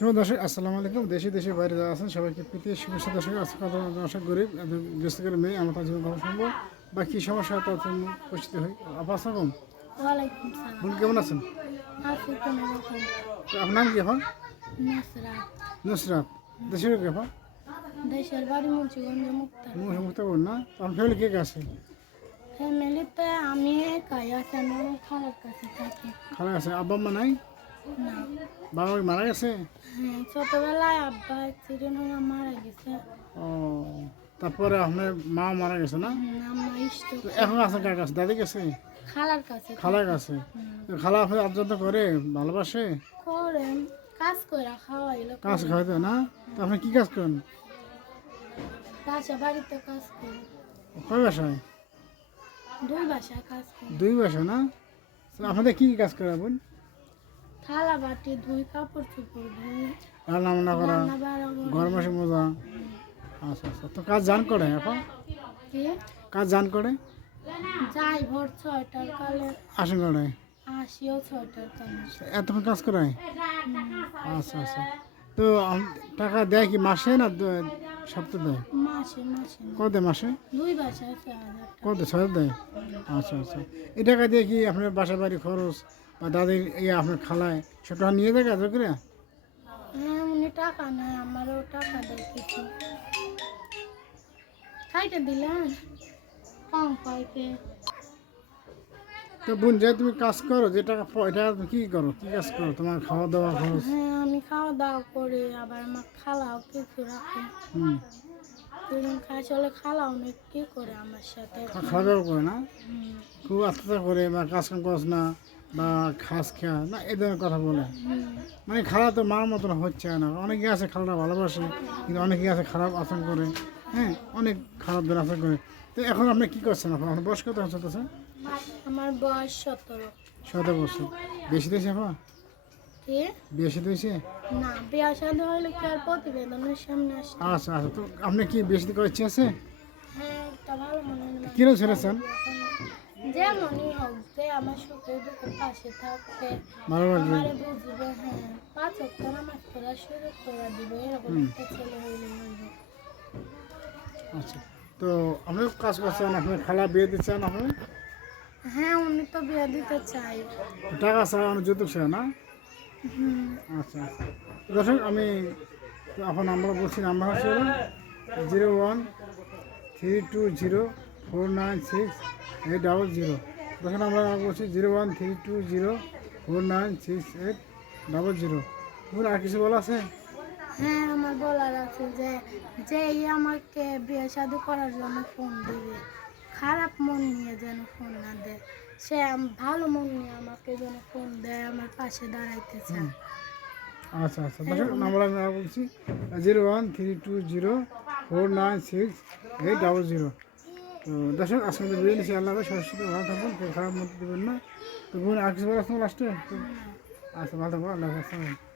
শুভ দর্শক আসসালামু আলাইকুম। দেশে দেশে বাইরে যারা আছেন সবাইকে প্রীতি শুভেচ্ছা দর্শক আজকে কথা আশা গরিব ব্যস্ত করে মেয়ে আমরা তার জীবন গল্প শুনব। বা কী সমস্যা তার জন্য পরিচিত হই আপা আসসালাম বোন কেমন আছেন? আপনার নাম কি নুসরাত। নুসরাত। দেশের কি আপা? দেশের বাড়ি মুন্সিগঞ্জ মুক্তার মুক্ত না। আপনার ফ্যামিলি কে কে আছে? ফ্যামিলিতে আমি একাই আছি আমার খালার কাছে থাকি। খালা আছে আব্বা আম্মা নাই? বাবা কি মারা গেছে? হ্যাঁ ছোটবেলায় আব্বা অ্যাক্সিডেন্ট হয়ে মারা গেছে। ও তারপরে আপনার মা মারা গেছে না? এখন আছে কার কাছে? দাদি গেছে খালার কাছে। খালার কাছে? খালা আপনার আবযত্ন করে ভালোবাসে? করে কাজ করে খাওয়াইলো কাজ খাওয়াতে না? তো আপনি কি কাজ করেন? বাসা বাড়িতে কাজ করে। কয় বাসায়? দুই বাসায় কাজ করে। দুই বাসা না? আপনাদের কি কি কাজ করে বোন থালা বাটি ধুই কাপড় চোপড় ধুই রান্না বান্না করা। ঘর মাসে মজা। আচ্ছা আচ্ছা তো কাজ জান করে এখন? কি? কাজ জান করে? যাই ভোর ছয়টার কালে। আসেন করে আসিও ছয়টার কালে। এতক্ষণ কাজ করায়? আচ্ছা আচ্ছা। তো টাকা দেয় কি মাসে না সপ্তাহে দেয়? মাসে মাসে কত দেয় মাসে? দুই ছয় কত ছয় দেয় আচ্ছা আচ্ছা। এই টাকা দিয়ে কি আপনার বাসা বাড়ি খরচ বা দাদির ইয়ে আপনার খালায় সব টাকা নিয়ে যায় কাজ করে? হ্যাঁ উনি টাকা নেয় আমারও টাকা দেয় কিছু। খাইতে দিলাম কম পাইতে তো বোন যে তুমি কাজ করো যে টাকা এটা তুমি কি করো? কি কাজ করো? তোমার খাওয়া দাওয়া খরচ? হ্যাঁ আমি খাওয়া দাওয়া করি আবার আমার খালাও কিছু রাখে। হুম। চলে খালা অনেক কি করে আমার সাথে? খাওয়া দাওয়া করে না? খুব আত্মীয়তা করে বা কাজ কাম করস না বা খাস খেয়া না এই ধরনের কথা বলে। মানে খালা তো মার মতন হচ্ছে না। অনেকে আছে খালাটা ভালোবাসে কিন্তু অনেকে আছে খারাপ আচরণ করে হ্যাঁ অনেক খারাপ আচরণ করে। তো এখন আপনি কি করছেন এখন? আপনার বয়স কত চলতেছে আমার বয়স সতেরো। সতেরো বছর। বেশি দিয়েছে এখন কি? বেশি দিয়েছে না বিয়া সাথে কি আর প্রতিবেদনের সামনে আসে? আচ্ছা আচ্ছা। তো আপনি কি বেশি করার ইচ্ছে আছে? হ্যাঁ ভালো মনে হয় কিরম ছেড়েছেন যেমনই হোক যে আমার সুখে দুঃখে পাশে থাকবে ভালো বুঝবে হ্যাঁ। পাঁচ পড়ার সুযোগ করে দিবে এরকম একটা ছেলে হইলে আচ্ছা। তো আপনি কাজ করছেন আপনি খালা বিয়ে দিচ্ছেন আপনি? হ্যাঁ উনি তো বিয়ে দিতে চাই। টাকা ছাড়া অনেক যৌতুক ছাড়া না? আচ্ছা আচ্ছা। দর্শক আমি এখন আমরা বলছি নাম্বার হচ্ছে zero one three two zero four nine six eight double zero. দর্শক আমরা বলছি zero one three two zero four nine six eight double zero. বুঝুন আর কিছু বলা আছে? হ্যাঁ আমার বলার আছে যে যেই আমাকে বিয়ে শাদী করার জন্য ফোন দিবে। খারাপ মন নিয়ে যেন ফোন না দেয়। সে ভালো মন নিয়ে আমাকে যেন ফোন দেয় আমার পাশে দাঁড়াইতে চায় আচ্ছা আচ্ছা। দর্শক নাম্বার আমি আর বলছি zero one three two zero four nine six eight double zero. তো দর্শক আজকে আমাদের বেরিয়ে নিচ্ছি। আল্লাহ সরস্বতী ভালো থাকুন কেউ খারাপ মতো দেবেন না। তো বোন আর কিছু বলা লাস্টে? আচ্ছা ভালো থাকব আল্লাহ হাফেজ